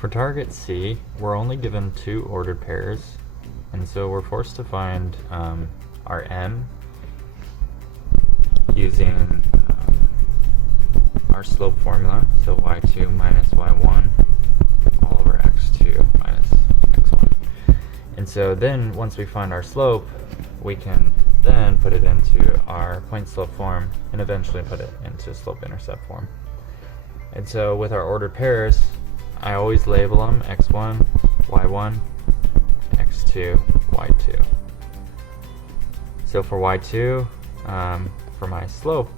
For target C, we're only given two ordered pairs, and so we're forced to find our m using our slope formula, so y2 minus y1 all over x2 minus x1. And so then once we find our slope, we can then put it into our point slope form and eventually put it into slope intercept form. And so with our ordered pairs, I always label them x1, y1, x2, y2. So for y2, for my slope,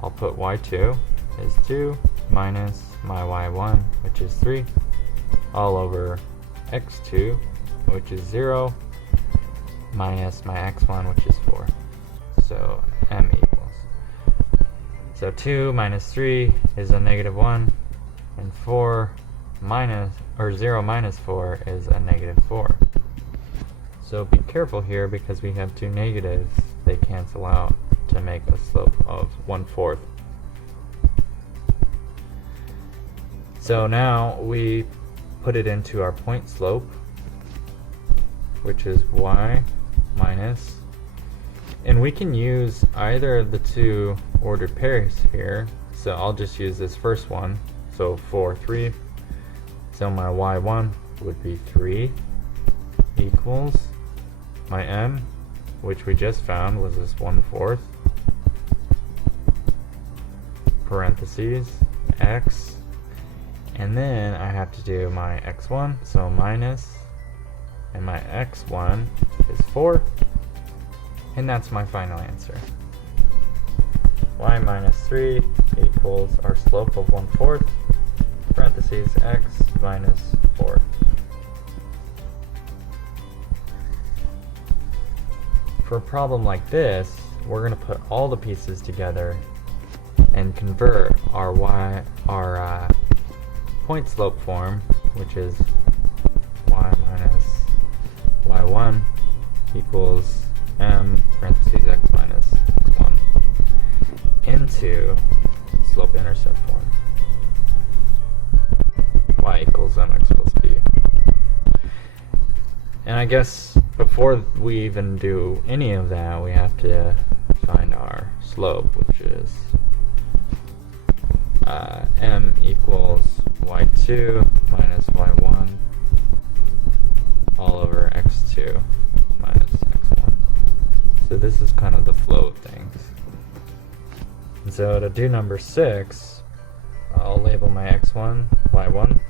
I'll put y2 is 2 minus my y1, which is 3, all over x2, which is 0, minus my x1, which is 4. So m equals. So 2 minus 3 is a negative 1, and 0 minus 4 is a negative 4. So be careful here because we have two negatives, they cancel out to make a slope of 1/4. So now we put it into our point slope, which is y minus, and we can use either of the two ordered pairs here, so I'll just use this first one, so 4, 3, so my y1 would be 3 equals my m, which we just found was this 1/4, parentheses, x, and then I have to do my x1, so minus, and my x1 is 4, and that's my final answer. Y minus 3 equals our slope of 1/4, parentheses, x minus 4. For a problem like this, we're going to put all the pieces together and convert our point slope form, which is y minus y1 equals m parentheses x minus x1 into slope intercept form. Y equals mx plus b. And I guess before we even do any of that, we have to find our slope, which is m equals y2 minus y1 all over x2 minus x1. So this is kind of the flow of things. And so to do number 6, I'll label my x1, y1,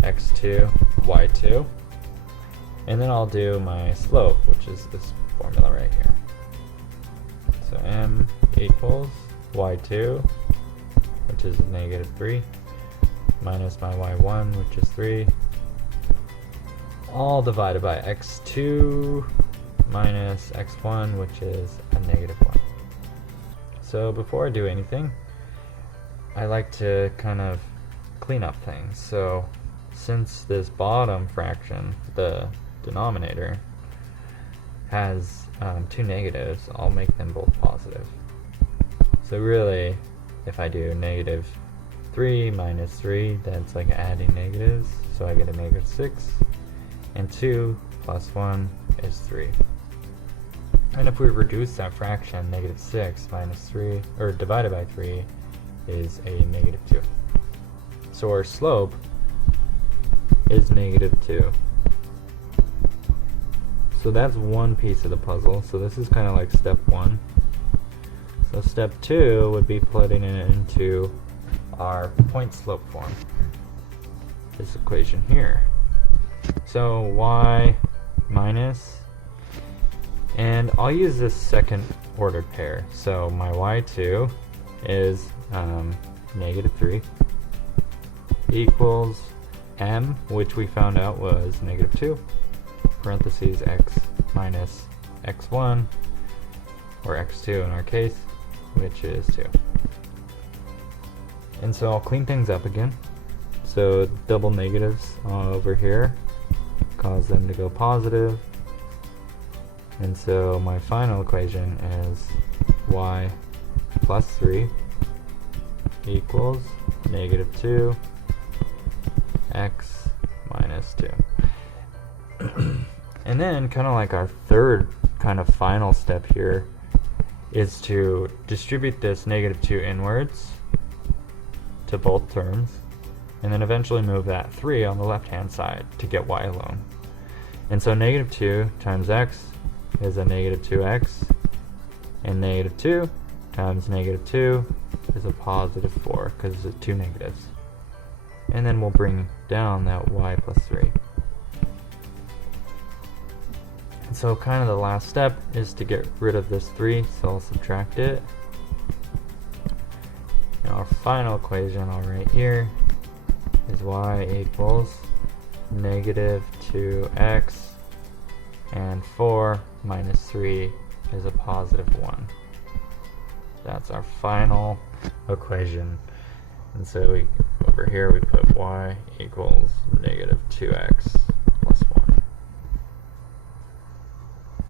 x2, y2, and then I'll do my slope, which is this formula right here. So m equals y2, which is negative 3, minus my y1, which is 3, all divided by x2 minus x1, which is a negative 1. So before I do anything, I like to kind of clean up things. So since this bottom fraction, the denominator, has two negatives, I'll make them both positive. So really, if I do negative 3 minus 3, that's like adding negatives, so I get a negative 6, and 2 plus 1 is 3. And if we reduce that fraction, negative 6 minus 3, or divided by 3, is a negative 2. So our slope is negative 2. So that's one piece of the puzzle. So this is kind of like step 1. So step 2 would be putting it into our point slope form, this equation here. So y minus, and I'll use this second ordered pair. So my y2 is negative 3 equals m, which we found out was negative 2, parentheses x minus x1, or x2 in our case, which is 2. And so I'll clean things up again. So double negatives over here cause them to go positive. And so my final equation is y plus 3 equals negative 2 x minus 2. And then kind of like our third kind of final step here is to distribute this negative 2 inwards to both terms, and then eventually move that 3 on the left hand side to get y alone. And so negative 2 times x is a negative 2x, and negative 2 times negative 2 is a positive 4 because it's 2 negatives. And then we'll bring down that y plus 3. And so kind of the last step is to get rid of this 3, so I'll subtract it. And our final equation I'll write here is y equals negative 2x, and 4 minus 3 is a positive 1. That's our final equation. And so over here we put y equals negative 2x